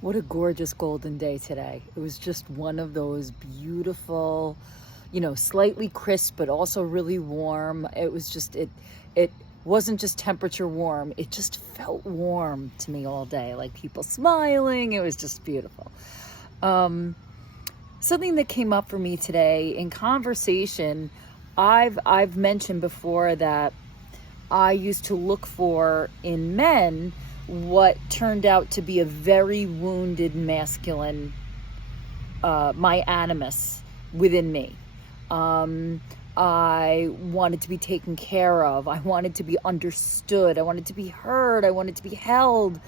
What a gorgeous golden day today. It was just one of those beautiful, slightly crisp, but also really warm. It was just, it wasn't just temperature warm. It just felt warm to me all day, like people smiling. It was just beautiful. Something that came up for me today in conversation, I've mentioned before that I used to look for in men what turned out to be a very wounded masculine, my animus within me. I wanted to be taken care of. I wanted to be understood. I wanted to be heard. I wanted to be held.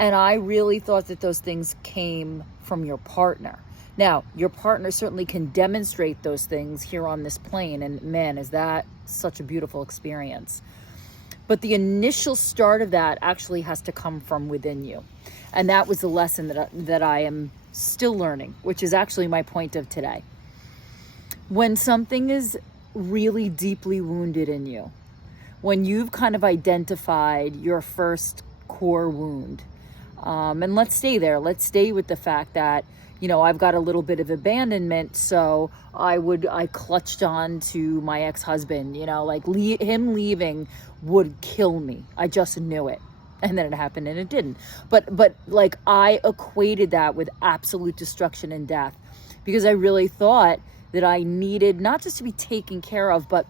And I really thought that those things came from your partner. Now, your partner certainly can demonstrate those things here on this plane. And man, is that such a beautiful experience. But the initial start of that actually has to come from within you. And that was the lesson that I am still learning, which is actually my point of today. When something is really deeply wounded in you, when you've kind of identified your first core wound, and let's stay there. Let's stay with the fact that, I've got a little bit of abandonment, so I clutched on to my ex-husband, him leaving would kill me. I just knew it. And then it happened and it didn't. But like I equated that with absolute destruction and death because I really thought that I needed not just to be taken care of, but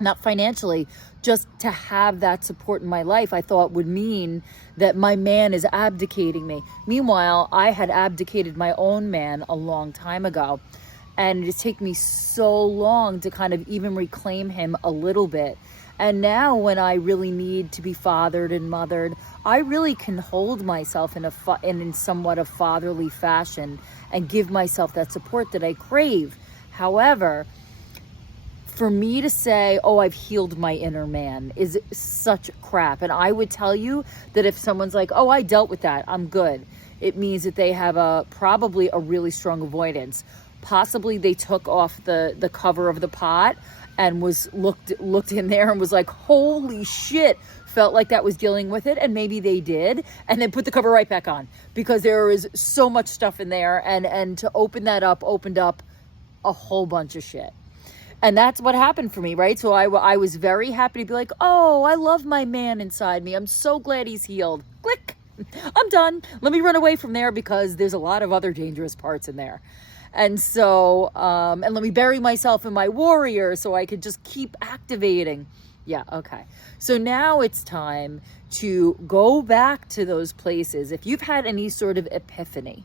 not financially, just to have that support in my life, I thought would mean that my man is abdicating me. Meanwhile, I had abdicated my own man a long time ago. And it's taken me so long to kind of even reclaim him a little bit. And now when I really need to be fathered and mothered, I really can hold myself in somewhat of fatherly fashion and give myself that support that I crave. However, for me to say, oh, I've healed my inner man is such crap. And I would tell you that if someone's like, oh, I dealt with that, I'm good, it means that they have probably a really strong avoidance. Possibly they took off the cover of the pot and looked in there and was like, holy shit, felt like that was dealing with it. And maybe they did. And then put the cover right back on because there is so much stuff in there. And to open that up, opened up a whole bunch of shit. And that's what happened for me, right? So I was very happy to be like, oh, I love my man inside me. I'm so glad he's healed. Click. I'm done. Let me run away from there because there's a lot of other dangerous parts in there. And so, and let me bury myself in my warrior so I could just keep activating. Yeah, okay. So now it's time to go back to those places. If you've had any sort of epiphany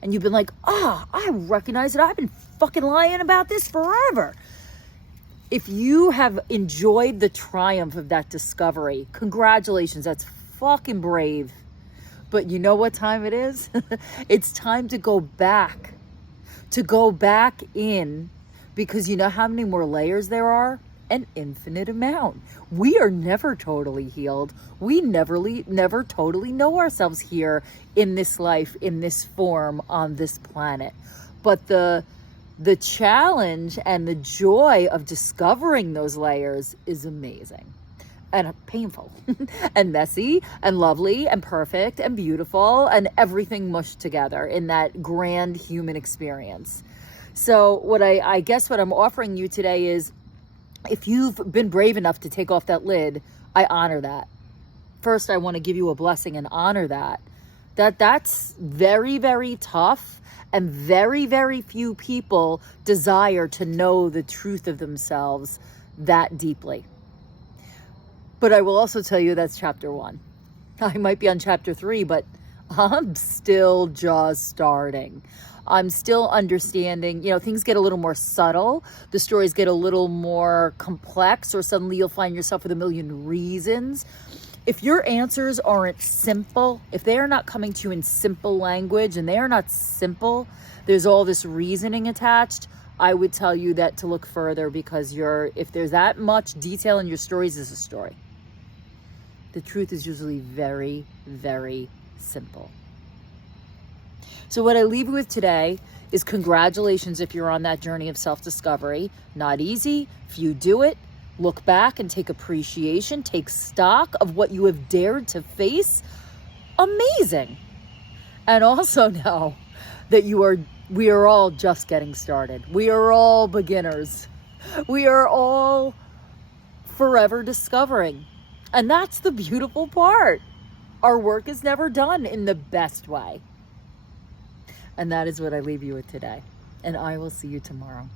and you've been like, I recognize it. I've been fucking lying about this forever. If you have enjoyed the triumph of that discovery, congratulations, that's fucking brave. But you know what time it is? It's time to go back in, because you know how many more layers there are? An infinite amount. We are never totally healed. We never totally know ourselves here in this life, in this form, on this planet. But the challenge and the joy of discovering those layers is amazing and painful and messy and lovely and perfect and beautiful and everything mushed together in that grand human experience. So what I guess what I'm offering you today is, if you've been brave enough to take off that lid, I honor that. First, I want to give you a blessing and honor that's very, very tough. And very, very few people desire to know the truth of themselves that deeply. But I will also tell you that's chapter 1. I might be on chapter 3, but I'm still just starting. I'm still understanding, things get a little more subtle. The stories get a little more complex, or suddenly you'll find yourself with a million reasons. If your answers aren't simple, if they are not coming to you in simple language and they are not simple, there's all this reasoning attached, I would tell you that to look further, because if there's that much detail in your stories, is a story. The truth is usually very, very simple. So what I leave you with today is congratulations if you're on that journey of self-discovery. Not easy. If you do it, look back and take appreciation, take stock of what you have dared to face. Amazing. And also know that we are all just getting started. We are all beginners. We are all forever discovering. And that's the beautiful part. Our work is never done in the best way. And that is what I leave you with today. And I will see you tomorrow.